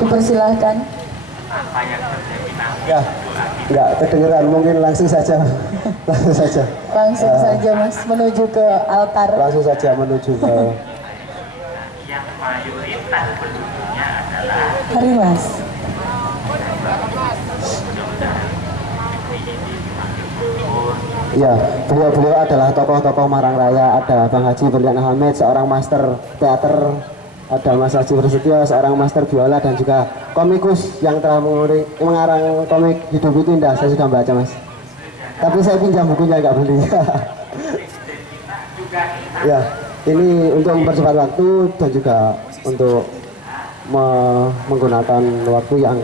Dipersilahkan. Ya, enggak kedengeran, mungkin langsung saja. Langsung saja. Langsung saja Mas menuju ke altar. Langsung saja menuju ke yang mayoritas penduduknya adalah Mari Mas. ya, beliau-beliau adalah tokoh-tokoh Marang Raya. Ada Bang Haji Berlian Hamid, seorang master teater. Ada Mas Haji Prasetyo, seorang master biola dan juga komikus yang telah mengarang komik Hidup Itu Indah. Saya sudah baca Mas, tapi saya pinjam bukunya, nggak beli. Ya, ini untuk mempercepat waktu dan juga untuk menggunakan waktu yang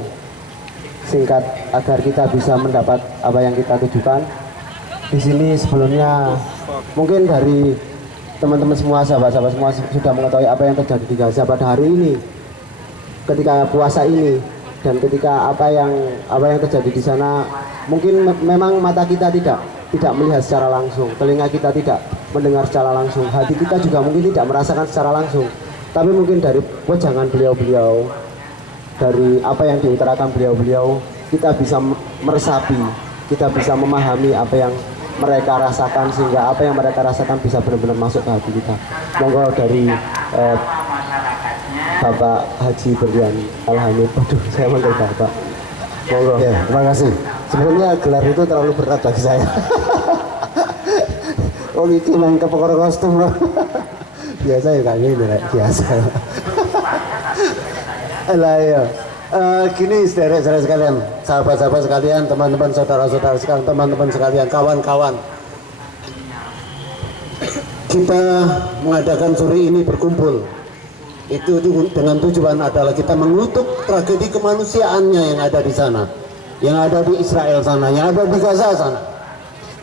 singkat agar kita bisa mendapat apa yang kita tujukan. Di sini sebelumnya mungkin dari teman-teman semua, sahabat-sahabat semua sudah mengetahui apa yang terjadi di Gaza pada hari ini, ketika puasa ini, dan ketika apa yang terjadi di sana. Mungkin memang mata kita tidak melihat secara langsung, telinga kita tidak mendengar secara langsung, hati kita juga mungkin tidak merasakan secara langsung, tapi mungkin dari wejangan beliau-beliau, dari apa yang diutarakan beliau-beliau, kita bisa meresapi, kita bisa memahami apa yang mereka rasakan, sehingga apa yang mereka rasakan bisa benar-benar masuk ke hati kita. Monggo dari Bapak Haji Berlian Hamid. Waduh, saya manggil Bapak. Monggo. Ya, terima kasih. Sebenarnya gelar itu terlalu berat bagi saya. Oh, ini main ke pokok kostum loh. Biasa ya kayak gini, biasa. Lah ya. Gini saudara-saudara sekalian, sahabat-sahabat sekalian, teman-teman, saudara-saudara sekalian, teman-teman sekalian, kawan-kawan. Kita mengadakan sore ini berkumpul. Itu dengan tujuan adalah kita mengutuk tragedi kemanusiaannya yang ada di sana, yang ada di Israel sana, yang ada di Gaza sana.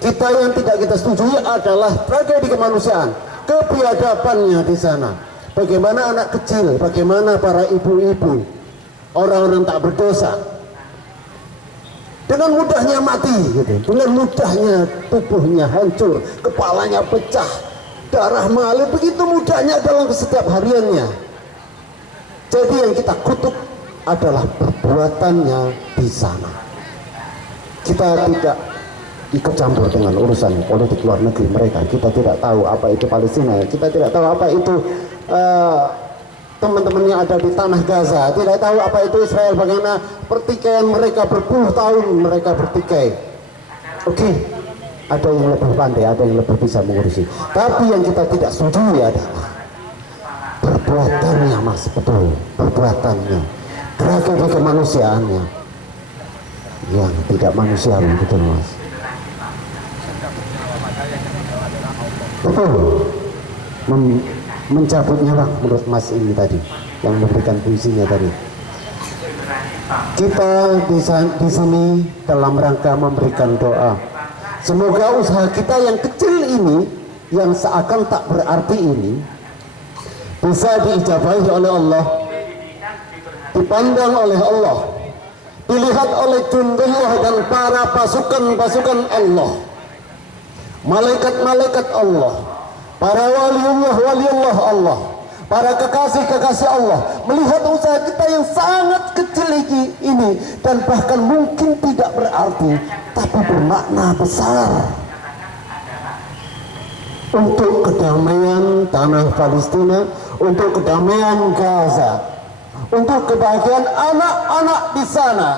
Kita yang tidak kita setujui adalah tragedi kemanusiaan, kebiadabannya di sana. Bagaimana anak kecil, bagaimana para ibu-ibu, orang-orang tak berdosa dengan mudahnya mati gitu. Dengan mudahnya tubuhnya hancur, kepalanya pecah, darah mengalir begitu mudahnya dalam setiap hariannya. Jadi yang kita kutuk adalah perbuatannya di sana. Kita tidak ikut campur dengan urusan politik luar negeri mereka. Kita tidak tahu apa itu Palestina, kita tidak tahu apa itu teman-teman yang ada di tanah Gaza, tidak tahu apa itu Israel, bagaimana pertikaian mereka berpuluh tahun mereka bertikai. Oke, ada yang lebih pandai, ada yang lebih bisa mengurusi. Tapi yang kita tidak setuju adalah perbuatannya, Mas, betul, perbuatannya, tragedi kemanusiaannya yang tidak manusiawi, betul Mas. Betul, mencabut nyawa menurut Mas ini tadi yang memberikan puisinya tadi. Kita di sini dalam rangka memberikan doa. Semoga usaha kita yang kecil ini, yang seakan tak berarti ini, bisa diijabahi oleh Allah, dipandang oleh Allah, dilihat oleh jundullah dan para pasukan-pasukan Allah, malaikat-malaikat Allah, para waliullah Allah, para kekasih-kekasih Allah, melihat usaha kita yang sangat kecil ini dan bahkan mungkin tidak berarti, tapi bermakna besar untuk kedamaian tanah Palestina, untuk kedamaian Gaza, untuk kebahagiaan anak-anak di sana,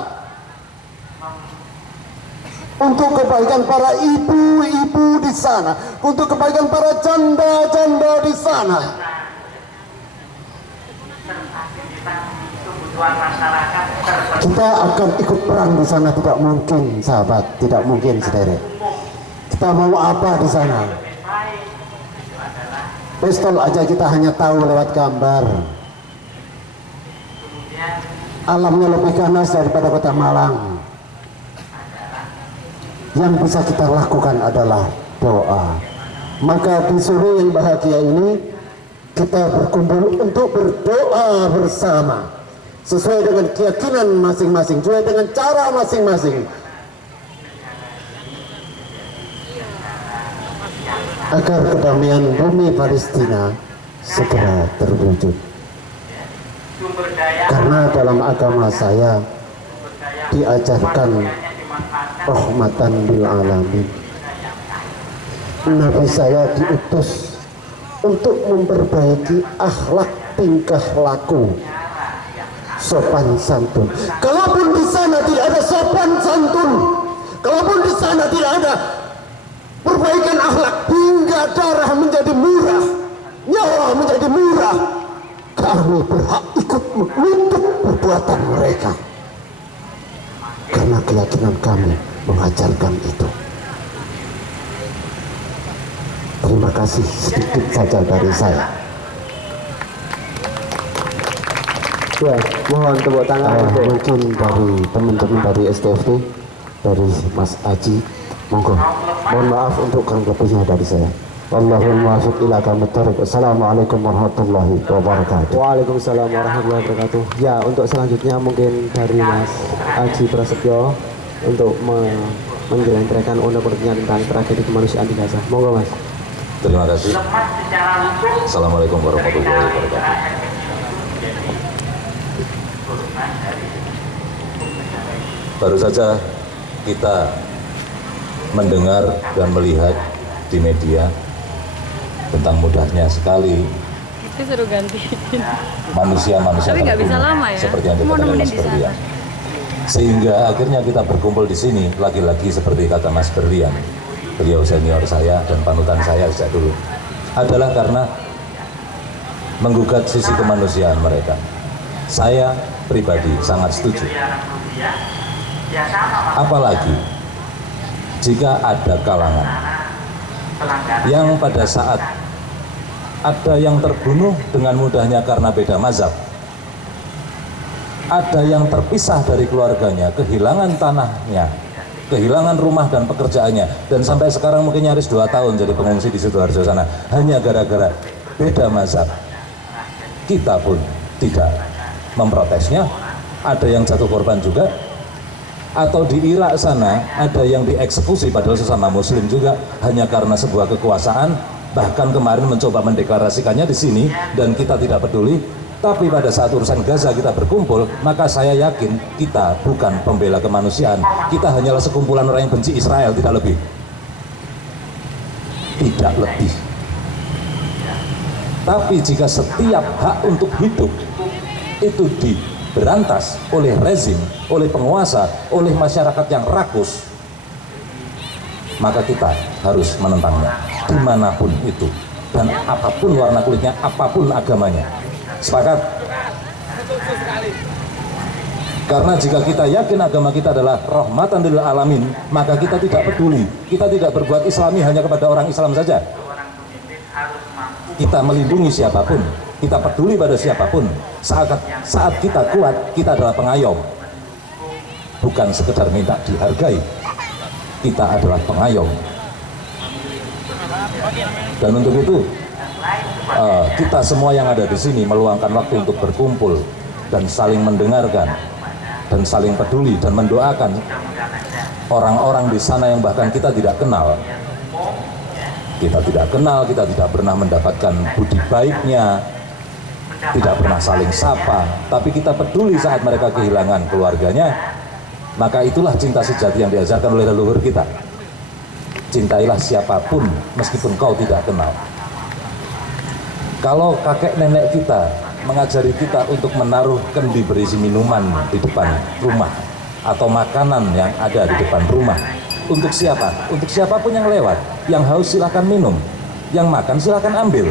untuk kebaikan para ibu-ibu di sana, untuk kebaikan para janda-janda di sana. Kita akan ikut perang di sana, tidak mungkin sahabat, tidak mungkin saudara. Kita mau apa di sana? Pistol aja kita hanya tahu lewat gambar. Alamnya lebih ganas daripada kota Malang. Yang bisa kita lakukan adalah doa. Maka di sore yang bahagia ini kita berkumpul untuk berdoa bersama sesuai dengan keyakinan masing-masing, sesuai dengan cara masing-masing, agar kedamaian bumi Palestina segera terwujud. Karena dalam agama saya diajarkan rahmatan lil alamin. Nabi saya diutus untuk memperbaiki akhlak tingkah laku, sopan santun. Kalaupun di sana tidak ada sopan santun, kalaupun di sana tidak ada perbaikan akhlak hingga darah menjadi murah, nyawa menjadi murah, kami berhak ikut mengutuk perbuatan mereka karena keyakinan kami mengajarkan itu. Terima kasih, sedikit saja dari saya. Ya, mohon tepuk tangan mungkin dari teman-teman dari STFT, dari Mas Aji. Monggo, mohon maaf untuk kurang lebihnya dari saya. Wallahul muwaffiq ila aqwamit thoriq. Assalamualaikum warahmatullahi wabarakatuh. Waalaikumsalam warahmatullahi wabarakatuh. Ya, untuk selanjutnya mungkin dari Mas Aji Prasetyo untuk menjelentrehkan undang-undangnya tentang tragedi kemanusiaan di Gaza. Monggo Mas. Terima kasih. Assalamualaikum warahmatullahi wabarakatuh. Baru saja kita mendengar dan melihat di media tentang mudahnya sekali itu suruh gantiin manusia-manusia tapi nggak bisa terbunuh, lama ya, seperti yang mau dikatakan nemenin Mas di Berlian. sana. Sehingga akhirnya kita berkumpul di sini lagi-lagi seperti kata Mas Berlian, beliau senior saya dan panutan saya sejak dulu, adalah karena menggugat sisi kemanusiaan mereka. Saya pribadi sangat setuju. Apalagi jika ada kalangan yang pada saat ada yang terbunuh dengan mudahnya karena beda mazhab, ada yang terpisah dari keluarganya, kehilangan tanahnya, kehilangan rumah dan pekerjaannya, dan sampai sekarang mungkin nyaris 2 tahun jadi pengungsi di Sidoarjo sana, hanya gara-gara beda mazhab. Kita pun tidak memprotesnya. Ada yang jatuh korban juga, atau di Irak sana ada yang dieksekusi padahal sesama muslim juga hanya karena sebuah kekuasaan, bahkan kemarin mencoba mendeklarasikannya di sini dan kita tidak peduli. Tapi pada saat urusan Gaza kita berkumpul, maka saya yakin kita bukan pembela kemanusiaan, kita hanyalah sekumpulan orang yang benci Israel, tidak lebih. Tidak lebih. Tapi jika setiap hak untuk hidup itu diberantas oleh rezim, oleh penguasa, oleh masyarakat yang rakus, maka kita harus menentangnya dimanapun itu, dan apapun warna kulitnya, apapun agamanya. Sepakat? Karena jika kita yakin agama kita adalah rahmatan lil alamin, maka kita tidak peduli, kita tidak berbuat islami hanya kepada orang Islam saja. Kita melindungi siapapun, kita peduli pada siapapun. Saat kita kuat, kita adalah pengayom, bukan sekedar minta dihargai. Kita adalah pengayom. Dan untuk itu kita semua yang ada di sini meluangkan waktu untuk berkumpul dan saling mendengarkan dan saling peduli dan mendoakan orang-orang di sana yang bahkan kita tidak kenal. Kita tidak kenal, kita tidak pernah mendapatkan budi baiknya, tidak pernah saling sapa, tapi kita peduli saat mereka kehilangan keluarganya. Maka itulah cinta sejati yang diajarkan oleh leluhur kita. Cintailah siapapun meskipun kau tidak kenal. Kalau kakek nenek kita mengajari kita untuk menaruh kendi berisi minuman di depan rumah atau makanan yang ada di depan rumah, untuk siapa? Untuk siapapun yang lewat, yang haus silakan minum, yang makan silakan ambil.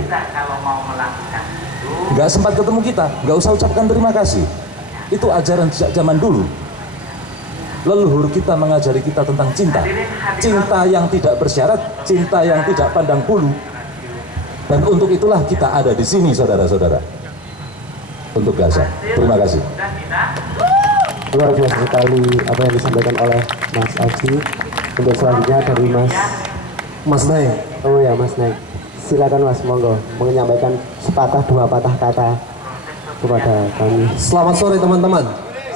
Nggak sempat ketemu kita, nggak usah ucapkan terima kasih. Itu ajaran sejak zaman dulu. Leluhur kita mengajari kita tentang cinta, cinta yang tidak bersyarat, cinta yang tidak pandang bulu. Dan untuk itulah kita ada di sini, saudara-saudara, untuk Gaza. Terima kasih. Luar biasa sekali apa yang disampaikan oleh Mas Aji. Untuk selanjutnya dari Mas Naik. Oh ya, Mas Naik, silakan Mas, monggo menyampaikan sepatah dua patah kata kepada kami. Selamat sore teman-teman.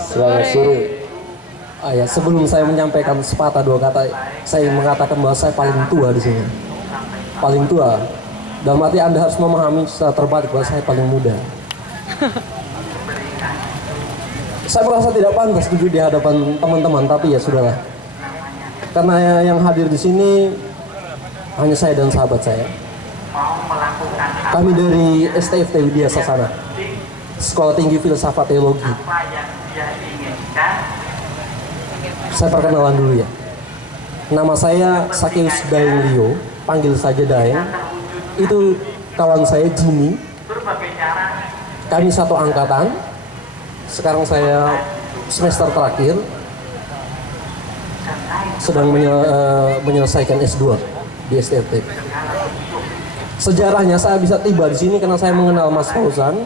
Selamat sore. Ya, sebelum saya menyampaikan sepatah dua kata, saya mengatakan bahwa saya paling tua di sini. Paling tua. Dalam arti Anda harus memahami secara terbalik bahwa saya paling muda. Saya merasa tidak pantas duduk di hadapan teman-teman, tapi ya sudahlah. Karena yang hadir di sini hanya saya dan sahabat saya. mau melakukan Kami dari STFT Widya Sasana, Sekolah Tinggi Filsafat Teologi. apa yang dia inginkan. Saya perkenalan dulu ya. Nama saya Sakeus Daeng Leo, panggil saja Daeng. Itu kawan saya Jimmy. Berbagai cara Kami satu angkatan. Sekarang saya semester terakhir, sedang menyelesaikan S2 di STFT. Sejarahnya saya bisa tiba di sini karena saya mengenal Mas Fauzan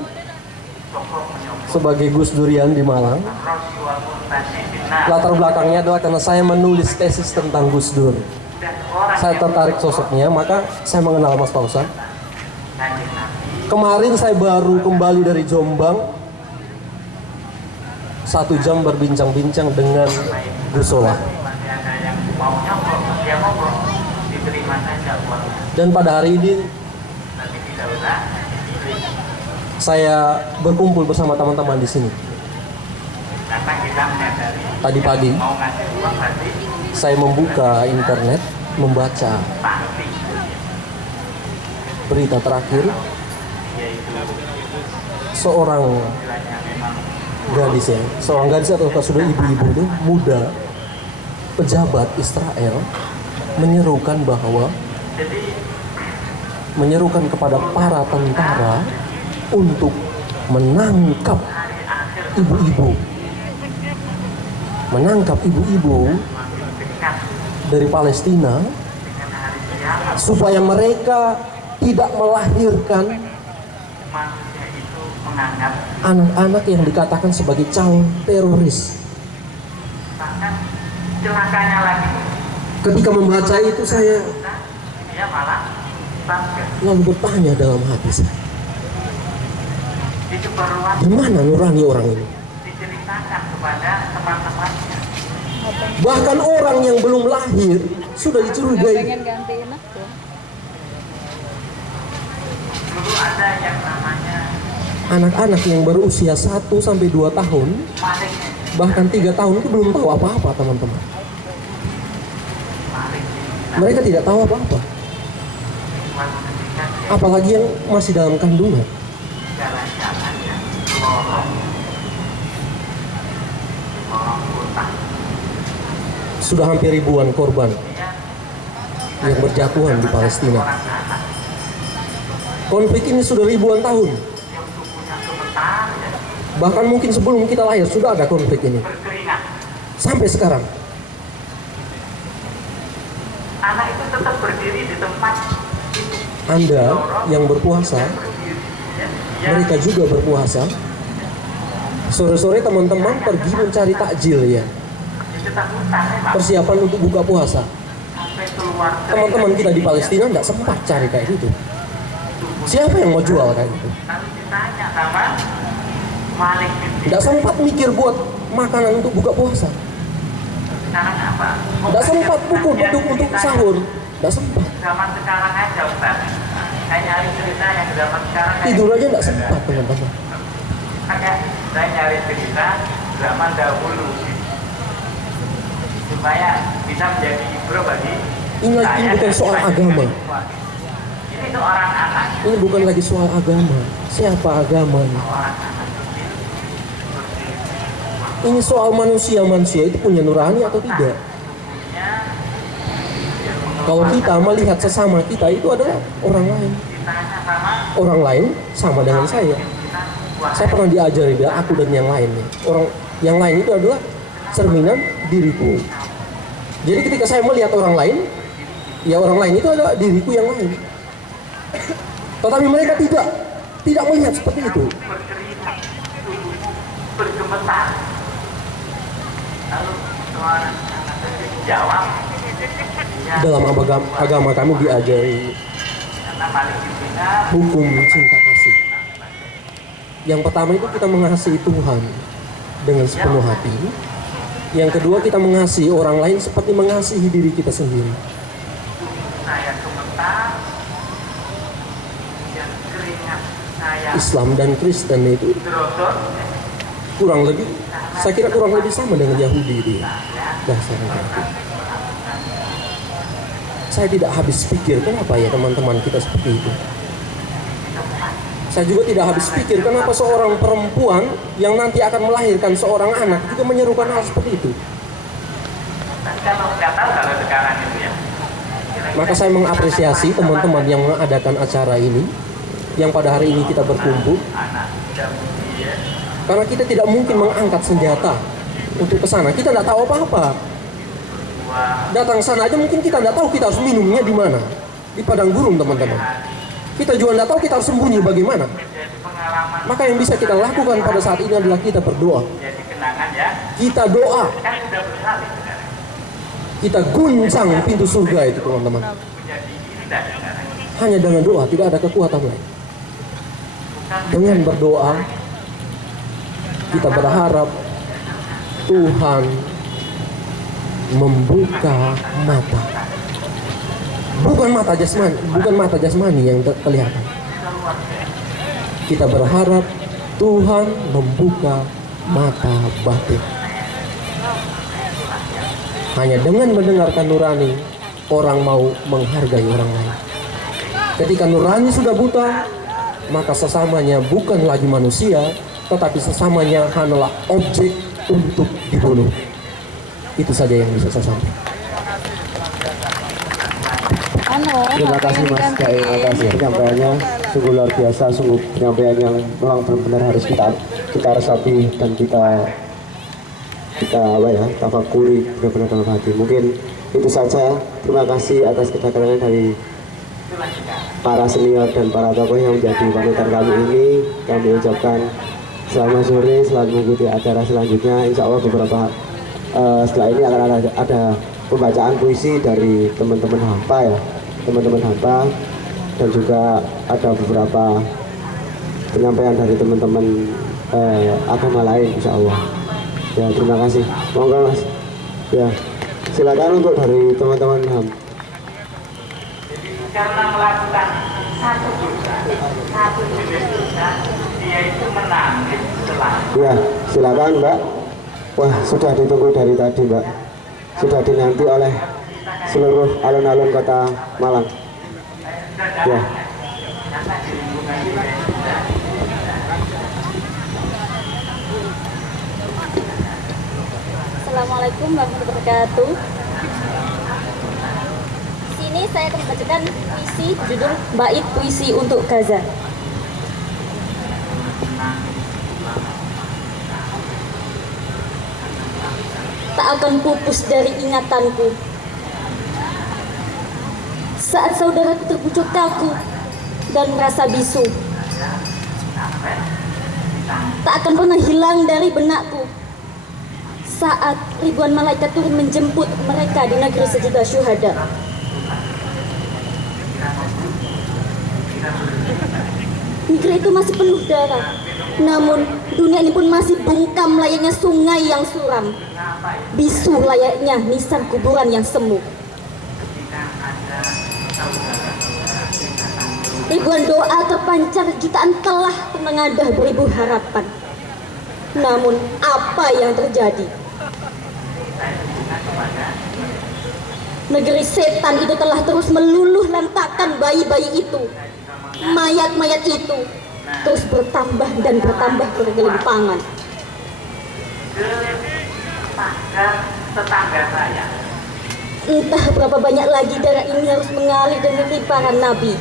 sebagai Gus Durian di Malang. Rasulullah Muntasifinah Latar belakangnya adalah karena saya menulis tesis tentang Gus Dur. dan orang Saya tertarik sosoknya, maka saya mengenal Mas Fauzan. Kanjeng Nabi Kemarin saya baru kembali dari Jombang, 1 jam berbincang-bincang dengan Gus Solah. masih ada yang mau nyokok, dia ngobrol, diterima saja uangnya, Dan pada hari ini tapi tidak usah saya berkumpul bersama teman-teman di sini. karena kita menyadari Tadi pagi mau ngasih uang berarti saya membuka internet, membaca pasti berita terakhir yaitu seorang istilahnya memang gadis ya, seorang gadis atau sudah ibu-ibu itu muda, pejabat Israel menyerukan bahwa menyerukan kepada para tentara untuk menangkap ibu-ibu, menangkap ibu-ibu dari Palestina supaya mereka tidak melahirkan manusia itu menganggap anak-anak yang dikatakan sebagai calon teroris. bahkan celakanya lagi Ketika membaca itu saya dia malah bangga lalu bertanya dalam hati saya, itu perluas di mana nurani orang ini? diceritakan kepada teman-temannya. Bahkan orang yang belum lahir sudah dicurigai. Pengen gantiin aku. Dulu ada yang namanya Anak-anak yang berusia 1 sampai 2 tahun, maling, bahkan 3 tahun itu belum tahu apa-apa teman-teman. maling Mereka tidak tahu apa-apa. buat menghentikan Apalagi yang masih dalam kandungan. jalan-jalannya lorong kota. Sudah hampir ribuan korban Dia yang berjatuhan di Palestina. orang anak Konflik ini sudah ribuan tahun. yang tubuhnya gemetar ya, Bahkan mungkin sebelum kita lahir sudah ada konflik ini. berkeringat. Sampai sekarang. Anak itu tetap berdiri di tempat itu. Anda yang berpuasa, Berdiri. Ya, dia mereka juga berpuasa. Sore-sore teman-teman pergi mencari takjil ya. ketakutan memang Persiapan untuk buka puasa. sampai keluar Teman-teman kita di Palestina nggak sempat cari kayak gitu. Siapa yang mau jual kayak gitu? Lalu ditanya sama maling itu. Nggak sempat mikir buat makanan untuk buka puasa. Sekarang apa? Nggak sempat pukul beduk untuk sahur. Nggak sempat. Zaman sekarang aja Ustaz. Saya nyari cerita yang zaman sekarang kayak Tidur aja nggak sempat teman-teman. kayak saya nyari cerita zaman dahulu supaya bisa menjadi ibro bagi Ini saya bukan dan soal banyak agama. siswa. Ini seorang anak, Ini bukan lagi soal agama. Siapa agamanya? orang anak kecil Ini soal manusia itu punya nurani atau tidak? punya Kalau kita melihat sesama kita itu adalah orang lain. ditanya sama Orang lain sama dengan saya. kita buat Saya pernah diajari bilang aku dan yang lainnya. Orang yang lain itu adalah cerminan diriku. Jadi ketika saya melihat orang lain, ya orang lain itu adalah diriku yang lain. Tetapi mereka tidak melihat seperti itu. berkeringat, tubuh bergemetar. Lalu seorang anak kecil jawab, ya, Dalam agama kami diajari karena maling itu hukum cinta kasih. Yang pertama itu kita mengasihi Tuhan dengan sepenuh hati. Yang kedua kita mengasihi orang lain seperti mengasihi diri kita sendiri. saya gemetar, dan keringat saya Islam dan Kristen itu drosot, kurang lebih, saya kira kurang lebih sama dengan Yahudi di dasarnya. Saya tidak habis pikir kenapa ya teman-teman kita seperti itu. Saya juga tidak habis pikir kenapa seorang perempuan yang nanti akan melahirkan seorang anak juga menyerukan hal seperti itu. Kalau nggak tahu kalau sekarang itu ya. Maka saya mengapresiasi teman-teman yang mengadakan acara ini, yang pada hari ini kita berkumpul. Karena kita tidak mungkin mengangkat senjata untuk ke sana. Kita tidak tahu apa-apa. Datang sana aja mungkin kita tidak tahu kita harus minumnya di mana. Di padang gurun, teman-teman. Kita juga tidak tahu kita harus sembunyi bagaimana. Maka yang bisa kita lakukan pada saat ini adalah kita berdoa. Jadi kenangan ya. Kita doa. Kan sudah bersalin sekarang. Kita guncang pintu surga itu, teman-teman. Jadi indah sekarang. Hanya dengan doa, tidak ada kekuatan lain. Dengan berdoa, kita berharap Tuhan membuka mata. Bukan mata jasmani yang kelihatan. Kita berharap Tuhan membuka mata batin. Hanya dengan mendengarkan nurani, orang mau menghargai orang lain. Ketika nurani sudah buta, maka sesamanya bukan lagi manusia, tetapi sesamanya hanyalah objek untuk dibunuh. Itu saja yang bisa saya sampaikan. Terima kasih Mas Kai atas penyampaiannya, sungguh luar biasa, sungguh penyampaian yang memang benar-benar harus kita resapi dan kita tafakuri benar-benar dalam hati. Mungkin itu saja. Terima kasih atas kedatangan dari para senior dan para tokoh yang menjadi panutan kami ini. Kami ucapkan selamat sore, selamat mengikuti acara selanjutnya. Insya Allah beberapa setelah ini akan ada pembacaan puisi dari teman-teman hampa ya, teman-teman hampa, dan juga ada beberapa penyampaian dari teman-teman agama lain, insya Allah. Ya, terima kasih. Monggo Mas. Ya, silakan untuk dari teman-teman ham. Karena melakukan satu jenis dosa, dia itu menangis selalu. Ya, silakan Mbak. Wah, sudah ditunggu dari tadi Mbak. Sudah dinanti oleh seluruh alun-alun kota Malang. Ya. Assalamualaikum warahmatullahi wabarakatuh. Sini saya akan membacakan puisi judul Bait Puisi untuk Gaza. Tak akan pupus dari ingatanku saat saudaraku terbujuk kaku dan merasa bisu. Tak akan pernah hilang dari benakku saat ribuan malaikat turun menjemput mereka di negeri sejuta syuhada. Negeri itu masih penuh darah, namun dunia ini pun masih bungkam layaknya sungai yang suram, bisu layaknya nisan kuburan yang semu. Ribuan doa terpancar, jutaan telah mengadah beribu harapan. Namun apa yang terjadi? Negeri setan itu telah terus meluluh lantakkan bayi-bayi itu. Mayat-mayat itu terus bertambah dan bertambah bergelimpangan. Tetangga saya. Entah berapa banyak lagi darah ini harus mengalir dan melimpahkan Nabi.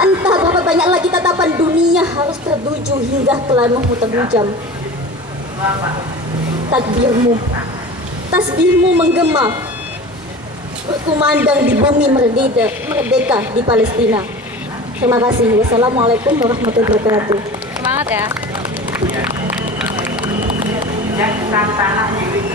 Entah berapa banyak lagi tatapan dunia harus tertuju hingga ke lanuhmu terhujam. Takbirmu, tasbihmu menggema, berkumandang di bumi merdeka di Palestina. Terima kasih. Wassalamualaikum warahmatullahi wabarakatuh. Semangat ya. Yang tanah milik.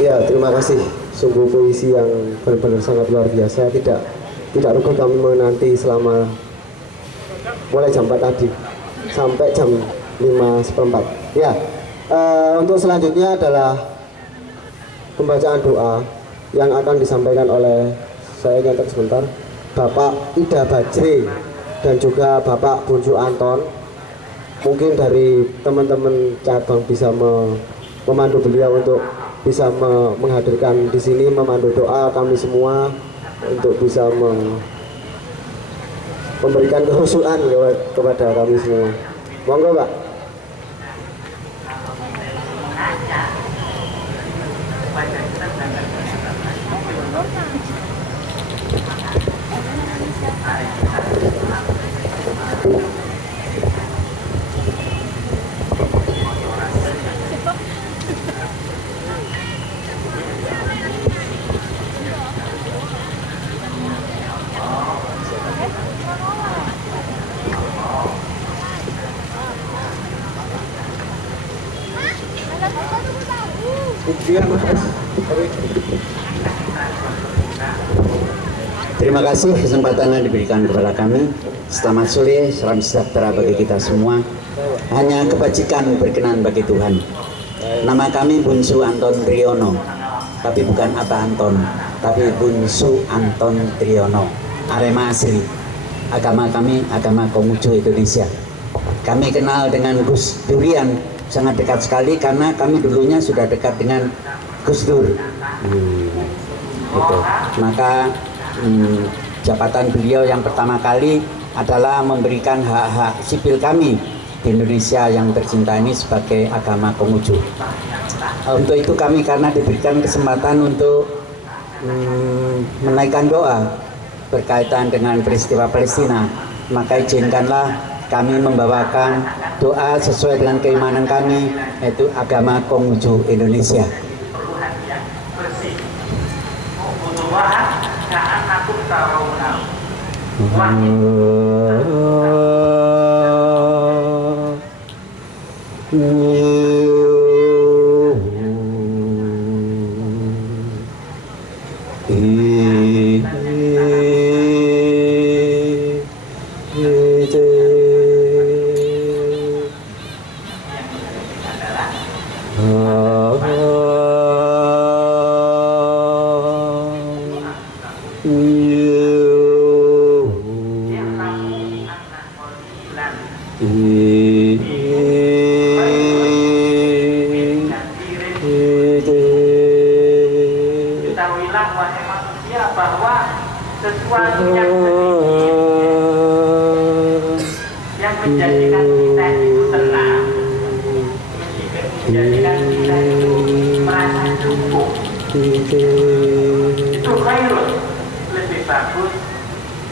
Ya, terima kasih. Sungguh puisi yang benar-benar sangat luar biasa. Tidak rugi kami menanti selama mulai jam 4 tadi sampai jam 5:15. Ya, untuk selanjutnya adalah pembacaan doa yang akan disampaikan oleh, saya nyatet sebentar, Bapak Ida Bajri dan juga Bapak Bunsu Anton. Mungkin dari teman-teman cabang bisa memandu beliau untuk bisa menghadirkan di sini, memandu doa kami semua untuk bisa memberikan kehusuan kepada kami semua. Monggo, Pak. Terima kasih kesempatan yang diberikan kepada kami. Selamat sore, salam sejahtera bagi kita semua. Hanya kebajikan berkenan bagi Tuhan. Nama kami Bunsu Anton Triyono, tapi bukan Abah Anton, tapi Bunsu Anton Triyono. Arema asli. Agama kami agama Konghucu Indonesia. Kami kenal dengan Gus Durian sangat dekat sekali karena kami dulunya sudah dekat dengan Gus Dur. Gitu. Maka jabatan beliau yang pertama kali adalah memberikan hak-hak sipil kami di Indonesia yang tercinta ini sebagai agama Konghucu. Untuk itu kami karena diberikan kesempatan untuk menaikkan doa berkaitan dengan peristiwa Palestina, maka izinkanlah kami membawakan doa sesuai dengan keimanan kami, yaitu agama Konghucu Indonesia. Ketahuilah wahai manusia bahwa sesuatu yang sedikit yang menjadikan kita itu tenang, menjadikan kita itu merasa cukup, itu khairun, lebih bagus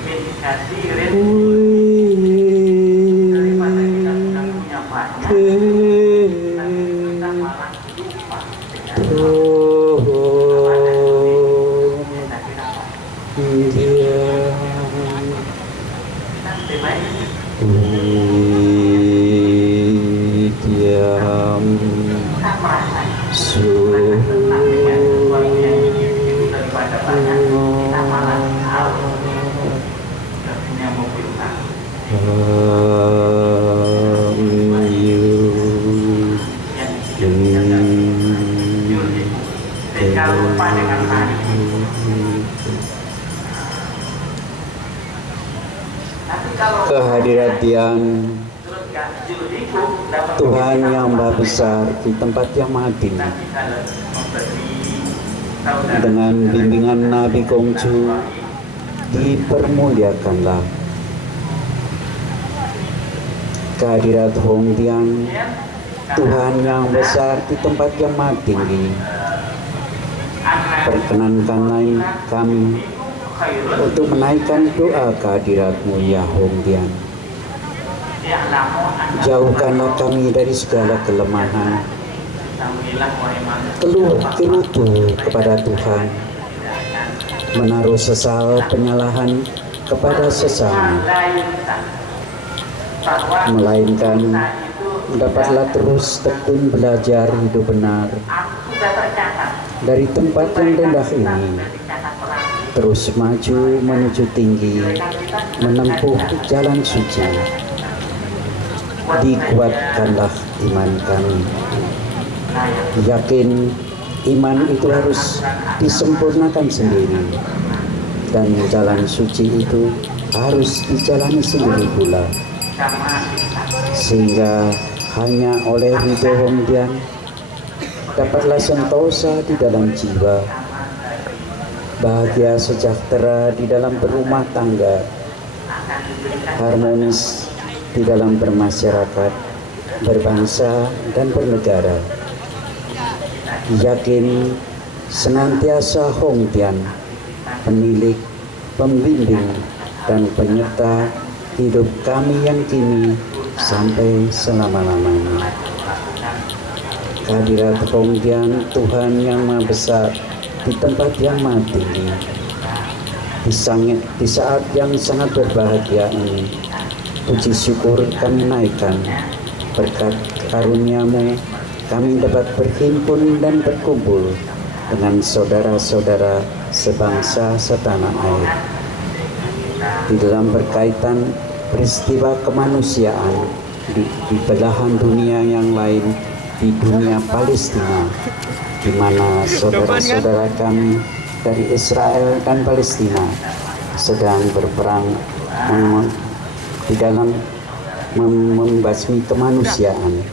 min kasirin daripada kita sudah punya banyak tapi kita malah lupa kehadirat yang Tuhan yang Maha Besar di tempat yang maha tinggi, dengan bimbingan Nabi Konghucu dipermuliakanlah. Kehadirat Hongtian, Tuhan yang besar di tempat yang maha tinggi, perkenankanlah kami untuk menaikkan doa kehadirat-Mu ya Hongtian. Jauhkanlah kami dari segala kelemahan, keluh kerutu kepada Tuhan, menaruh sesal penyalahan kepada sesama, melainkan dapatlah terus tekun belajar hidup benar dari tempat yang rendah ini, terus maju menuju tinggi, menempuh jalan suci. Dikuatkanlah iman kami. Yakin iman itu harus disempurnakan sendiri, dan jalan suci itu harus dijalani sendiri pula, sehingga hanya oleh ridho Hongdian dapatlah sentosa di dalam jiwa, bahagia sejahtera di dalam berumah tangga, harmonis di dalam bermasyarakat, berbangsa dan bernegara. Yakin senantiasa Hongdian penilik, pembimbing dan penyerta hidup kami yang kini sampai selama-lamanya. Kehadirat Hongdian Tuhan yang Maha Besar di tempat yang maha tinggi, di saat yang sangat berbahagia ini, puji syukur kami naikkan. Berkat karunia-Mu kami dapat berhimpun dan berkumpul dengan saudara-saudara sebangsa setanah air di dalam berkaitan peristiwa kemanusiaan di belahan dunia yang lain, di dunia Palestina, di mana saudara-saudara kami dari Israel dan Palestina sedang berperang di dalam membasmi kemanusiaan.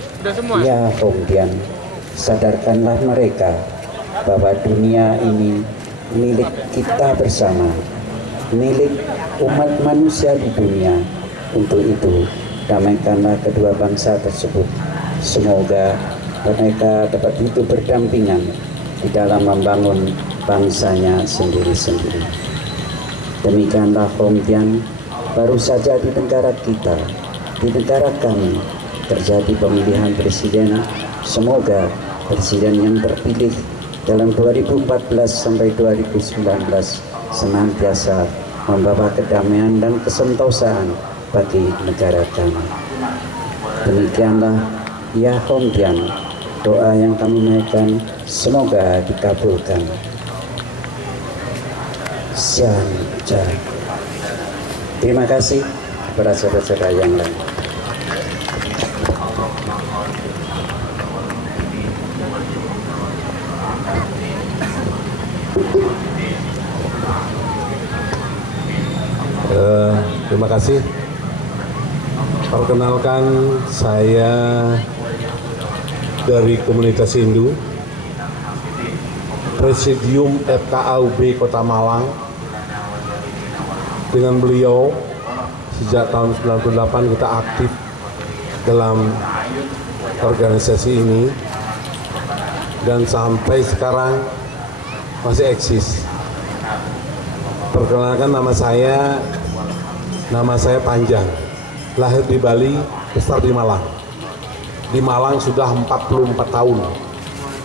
Ya Hongdian, sadarkanlah mereka bahwa dunia ini milik kita bersama, milik umat manusia di dunia. Untuk itu, damaikanlah kedua bangsa tersebut. Semoga mereka dapat hidup berdampingan di dalam membangun bangsanya sendiri-sendiri. Demikianlah Hongdian, baru saja di negara kita, di negara kami, terjadi pemilihan presiden. Semoga presiden yang terpilih dalam 2014 sampai 2019 senantiasa membawa kedamaian dan kesentosaan bagi negara kami. Demikianlah ya Hongdian, doa yang kami naikkan semoga dikabulkan. Sian Jai. Terima kasih kepada saudara-saudara yang lain. Terima kasih. Perkenalkan, saya dari komunitas Hindu, Presidium FKAUB Kota Malang. Dengan beliau sejak tahun 98 kita aktif dalam organisasi ini dan sampai sekarang masih eksis. Perkenalkan, nama saya panjang, lahir di Bali, besar di Malang. Di Malang sudah 44 tahun,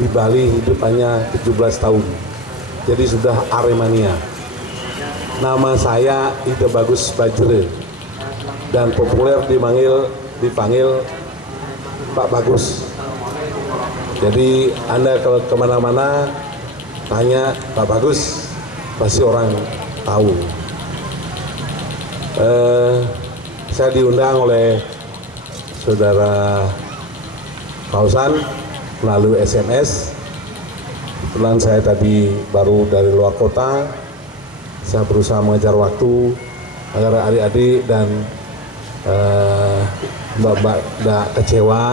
di Bali hidup hanya 17 tahun, jadi sudah Aremania. Nama saya Ida Bagus Bajre dan populer dipanggil Pak Bagus. Jadi Anda kalau kemana-mana tanya Pak Bagus, pasti orang tahu. Saya diundang oleh saudara Pausan melalui SMS. Kebetulan saya tadi baru dari luar kota. Saya berusaha mengejar waktu agar adik-adik dan mbak-mbak tidak kecewa.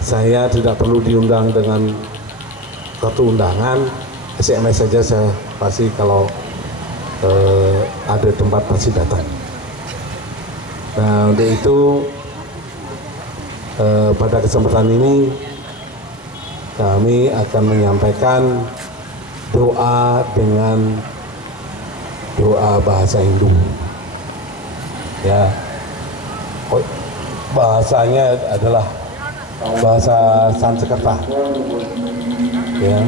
Saya tidak perlu diundang dengan kartu undangan, SMS saja saya pasti kalau ada tempat pasti datang. Nah, untuk itu pada kesempatan ini kami akan menyampaikan doa dengan doa bahasa Hindu. Ya, bahasanya adalah bahasa Sanskerta. Ya,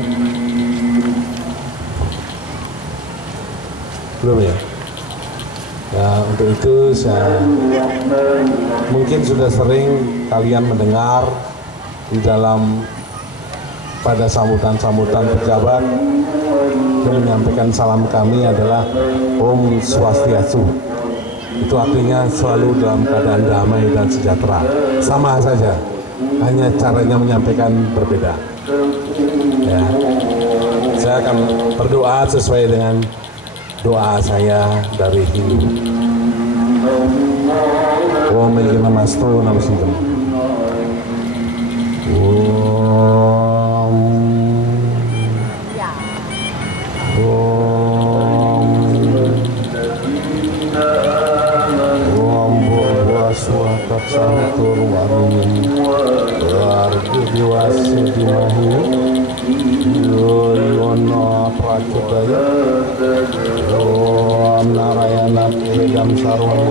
belum ya? Ya, untuk itu saya mungkin sudah sering kalian mendengar di dalam pada sambutan-sambutan pejabat yang menyampaikan salam kami adalah Om Swastiastu. Itu artinya selalu dalam keadaan damai dan sejahtera. Sama saja, hanya caranya menyampaikan berbeda. Ya, saya akan berdoa sesuai dengan doa saya dari Hindu. Om Megina Mastu Namasintam. Om. Om Bhurva Swatat Santur Varunyam Argo Dewasa Dimahi Yono Prachodaya Om Narayana Piredam Sarwana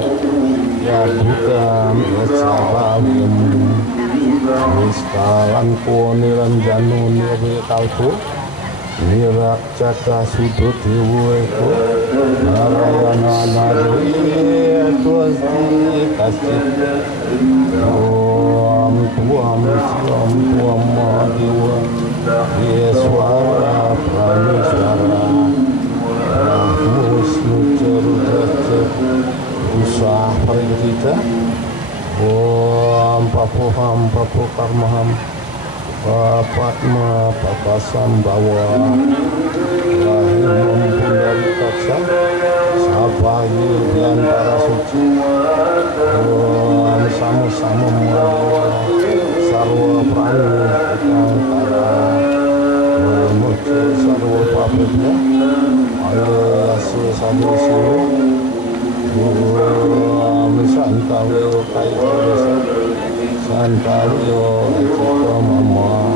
Ya Bhukam Yacavavim Niskalan Poniran Janu Nirvikalpu Nirakcaka Sudut Dewa Narayana Nari Tuasdi Kasih Om Tuam Siam Tuam Mahadewa Yeswara Prameswara Rahmusnu Cerudaca Usah Parikita Om Papuham Papukarmaham Padma Papasambawa Rahimam Bundari Kaksa Sabayi Diantara Suci Om Sama-sama Mawa Sarwa Prani Ikantara Muci Sarwa Papitnya Ayasi Sadisi Om Santawi Kaisa Santawiyo Ecika Mama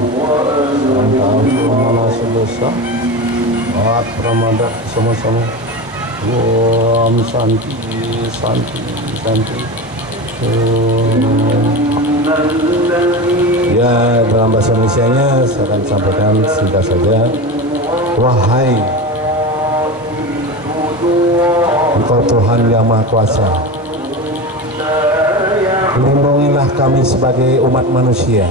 Santawiyo Mana Sedesa At Ramadak sama-sama Om Santi Santi Santi Ya dalam bahasa Indonesia-nya saya akan sampaikan singkat saja. Wahai Engkau Tuhan yang Maha Kuasa, lindungilah kami sebagai umat manusia.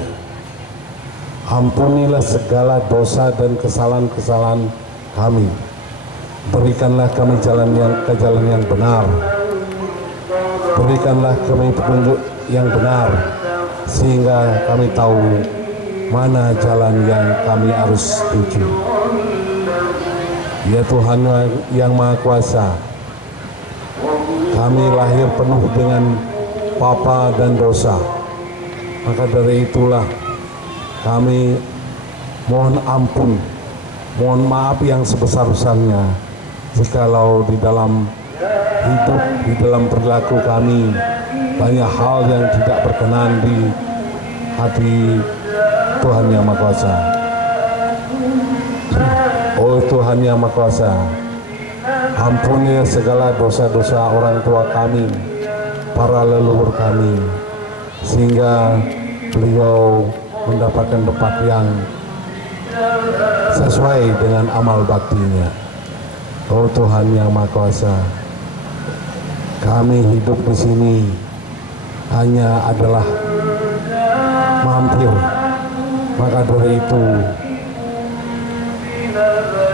Ampunilah segala dosa dan kesalahan-kesalahan kami. Berikanlah kami jalan yang benar. Berikanlah kami petunjuk yang benar, sehingga kami tahu mana jalan yang kami harus tuju. Ya Tuhan yang Maha Kuasa, kami lahir penuh dengan papa dan dosa. Maka dari itulah kami mohon ampun, mohon maaf yang sebesar-besarnya jikalau di dalam hidup, di dalam perilaku kami banyak hal yang tidak berkenan di hati Tuhan yang Maha Kuasa. Oh Tuhan yang Maha Kuasa, ampuni segala dosa-dosa orang tua kami, para leluhur kami, sehingga beliau mendapatkan tempat yang sesuai dengan amal baktinya. Oh Tuhan yang Maha Kuasa, kami hidup di sini hanya adalah mampir. Maka dari itu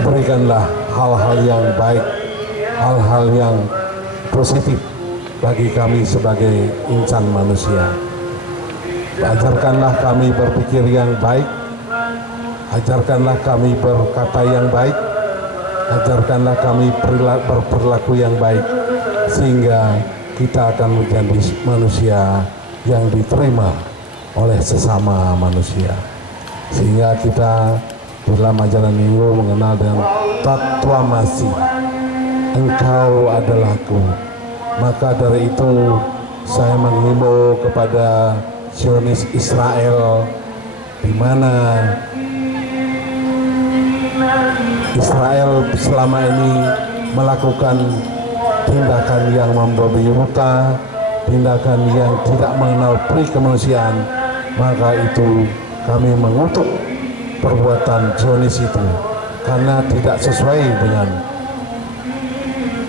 berikanlah hal-hal yang baik, hal-hal yang positif bagi kami sebagai insan manusia. Ajarkanlah kami berpikir yang baik, ajarkanlah kami berkata yang baik, ajarkanlah kami berperilaku yang baik, sehingga kita akan menjadi manusia yang diterima oleh sesama manusia. Sehingga kita dalam ajaran Minggu mengenal dengan Tatwamasi, Engkau adalahku. Maka dari itu saya menghimbau kepada Zionis Israel, di mana Israel selama ini melakukan tindakan yang membabi buta, tindakan yang tidak mengenal peri kemanusiaan. Maka itu kami mengutuk perbuatan Zionis itu karena tidak sesuai dengan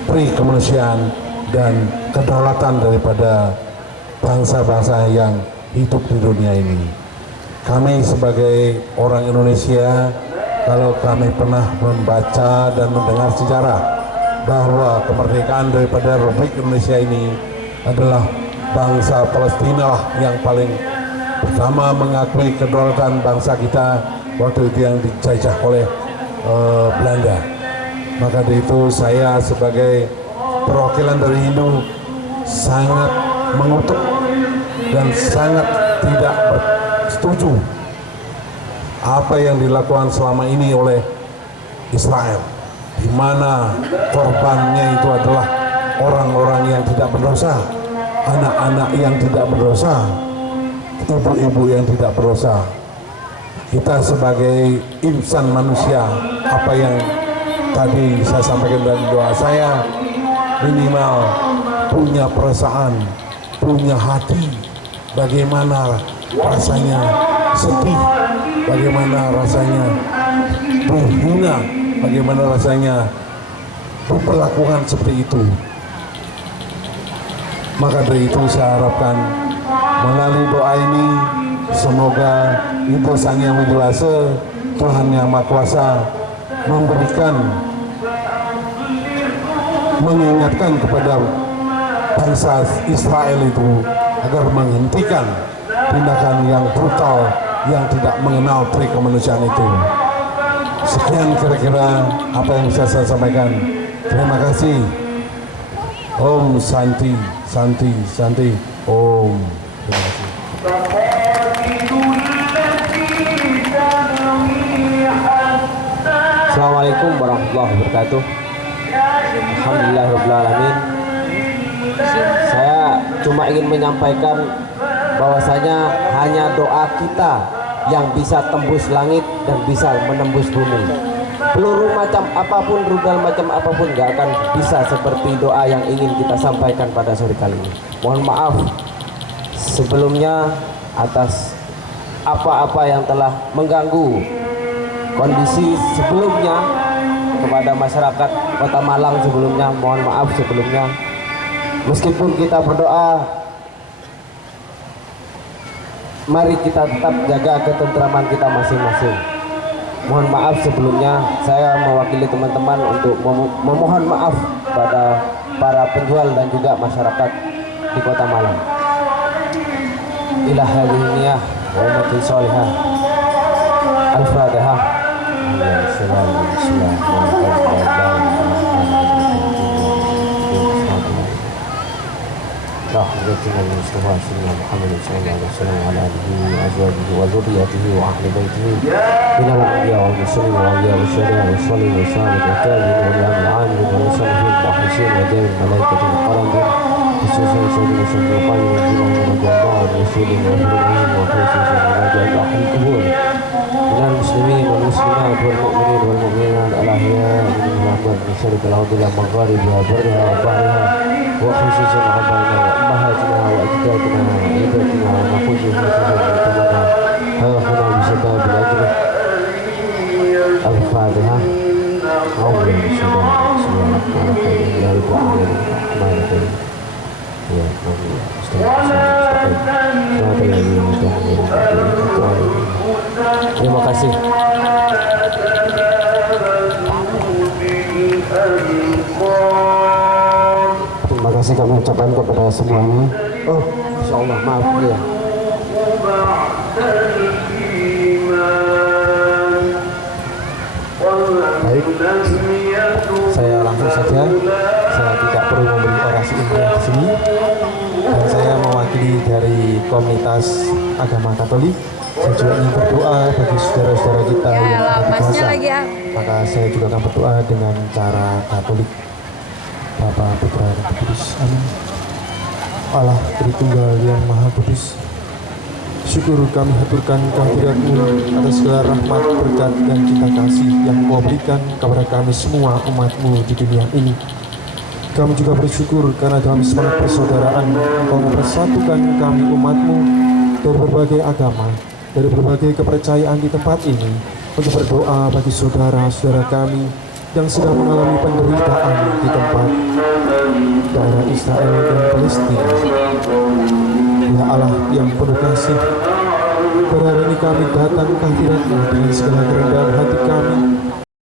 peri kemanusiaan dan kedaulatan daripada bangsa-bangsa yang hidup di dunia ini. Kami sebagai orang Indonesia, kalau kami pernah membaca dan mendengar sejarah bahwa kemerdekaan daripada Republik Indonesia ini adalah bangsa Palestina yang paling pertama mengakui kedaulatan bangsa kita waktu itu yang dijajah oleh Belanda. Maka dari itu saya sebagai perwakilan dari Hindu sangat mengutuk dan sangat tidak setuju apa yang dilakukan selama ini oleh Israel, di mana korbannya itu adalah orang-orang yang tidak berdosa, anak-anak yang tidak berdosa, ibu-ibu yang tidak berdosa. Kita sebagai insan manusia, apa yang tadi saya sampaikan dalam doa saya, minimal punya perasaan, punya hati, bagaimana rasanya sedih, bagaimana rasanya berhina, bagaimana rasanya diperlakukan seperti itu. Maka dari itu saya harapkan melalui doa ini semoga Ibu Sang Hyang Widi-Wase, Tuhan Yang Maha Kuasa memberikan, mengingatkan kepada bangsa Israel itu agar menghentikan tindakan yang brutal yang tidak mengenal peri kemanusiaan itu. Sekian kira-kira apa yang bisa saya sampaikan. Terima kasih. Om Santi, Santi, Santi. Om. Terima kasih. Assalamualaikum warahmatullahi wabarakatuh. Alhamdulillahirrahmanirrahim. Saya cuma ingin menyampaikan bahwasanya hanya doa kita yang bisa tembus langit dan bisa menembus bumi. Peluru macam apapun, rudal macam apapun gak akan bisa seperti doa yang ingin kita sampaikan pada sore kali ini. Mohon maaf sebelumnya atas apa-apa yang telah mengganggu kondisi sebelumnya kepada masyarakat Kota Malang sebelumnya. Mohon maaf sebelumnya. Meskipun kita berdoa, mari kita tetap jaga ketentraman kita masing-masing. Mohon maaf sebelumnya, saya mewakili teman-teman untuk memohon maaf pada para penjual dan juga masyarakat di Kota Malang. Ila hadhihi niyah wa ummatin sholihah. Al-Fatihah. رحمتنا المصطفى سيدنا محمد صلى الله عليه وسلم وعلى اله وازواجه وذريته واهل بيته من الانبياء والمرسلين والاولياء والشهداء والصالحين والصالحين والتابعين والامام العاملين والمصلحين والمخلصين وجميع الملائكه المقربين خصوصا سيدنا سيدنا القائم والجيل رضي الله عن رسوله وفرعين وخصوصا رجاء اهل القبور من المسلمين والمسلمات والمؤمنين والمؤمنات الاحياء منهم الاموات من شرق الارض الى مغاربها برها وبحرها وخصوصا عبادنا وأمهاتنا وأجدادنا وعيداتنا ونقوشهم وتمنى هاهنا بسبب الأجر. الفاتحة. أعوذ بالله من الشيطان الرجيم. بسم الله الرحمن الرحيم. يا رب العالمين الرحمن الرحيم. يا رب Terima kasih. Terima kasih kami ucapkan kepada semuanya. Oh, insya Allah, maaf ya. Baik, saya langsung saja. Saya tidak perlu memberi orasi ilmiah di sini. Dan saya mewakili dari komunitas agama Katolik. Saya juga ingin berdoa bagi saudara-saudara kita yang ada di Gaza. Maka saya juga akan berdoa dengan cara Katolik. Bapa, Putra, dan Roh Kudus. Amin. Allah Tritunggal yang Maha Kudus, syukur kami haturkan kehadirat-Mu atas segala rahmat, berkat, dan cinta kasih yang Kau berikan kepada kami semua umat-Mu di dunia ini. Kami juga bersyukur karena dalam semangat persaudaraan Kau mempersatukan kami umat-Mu dari berbagai agama, dari berbagai kepercayaan di tempat ini untuk berdoa bagi saudara-saudara kami yang sedang mengalami penderitaan di tempat daerah Israel dan Palestina. Ya Allah yang penuh kasih, pada hari ini kami datang ke hadirat-Mu dengan segala kerendahan hati kami,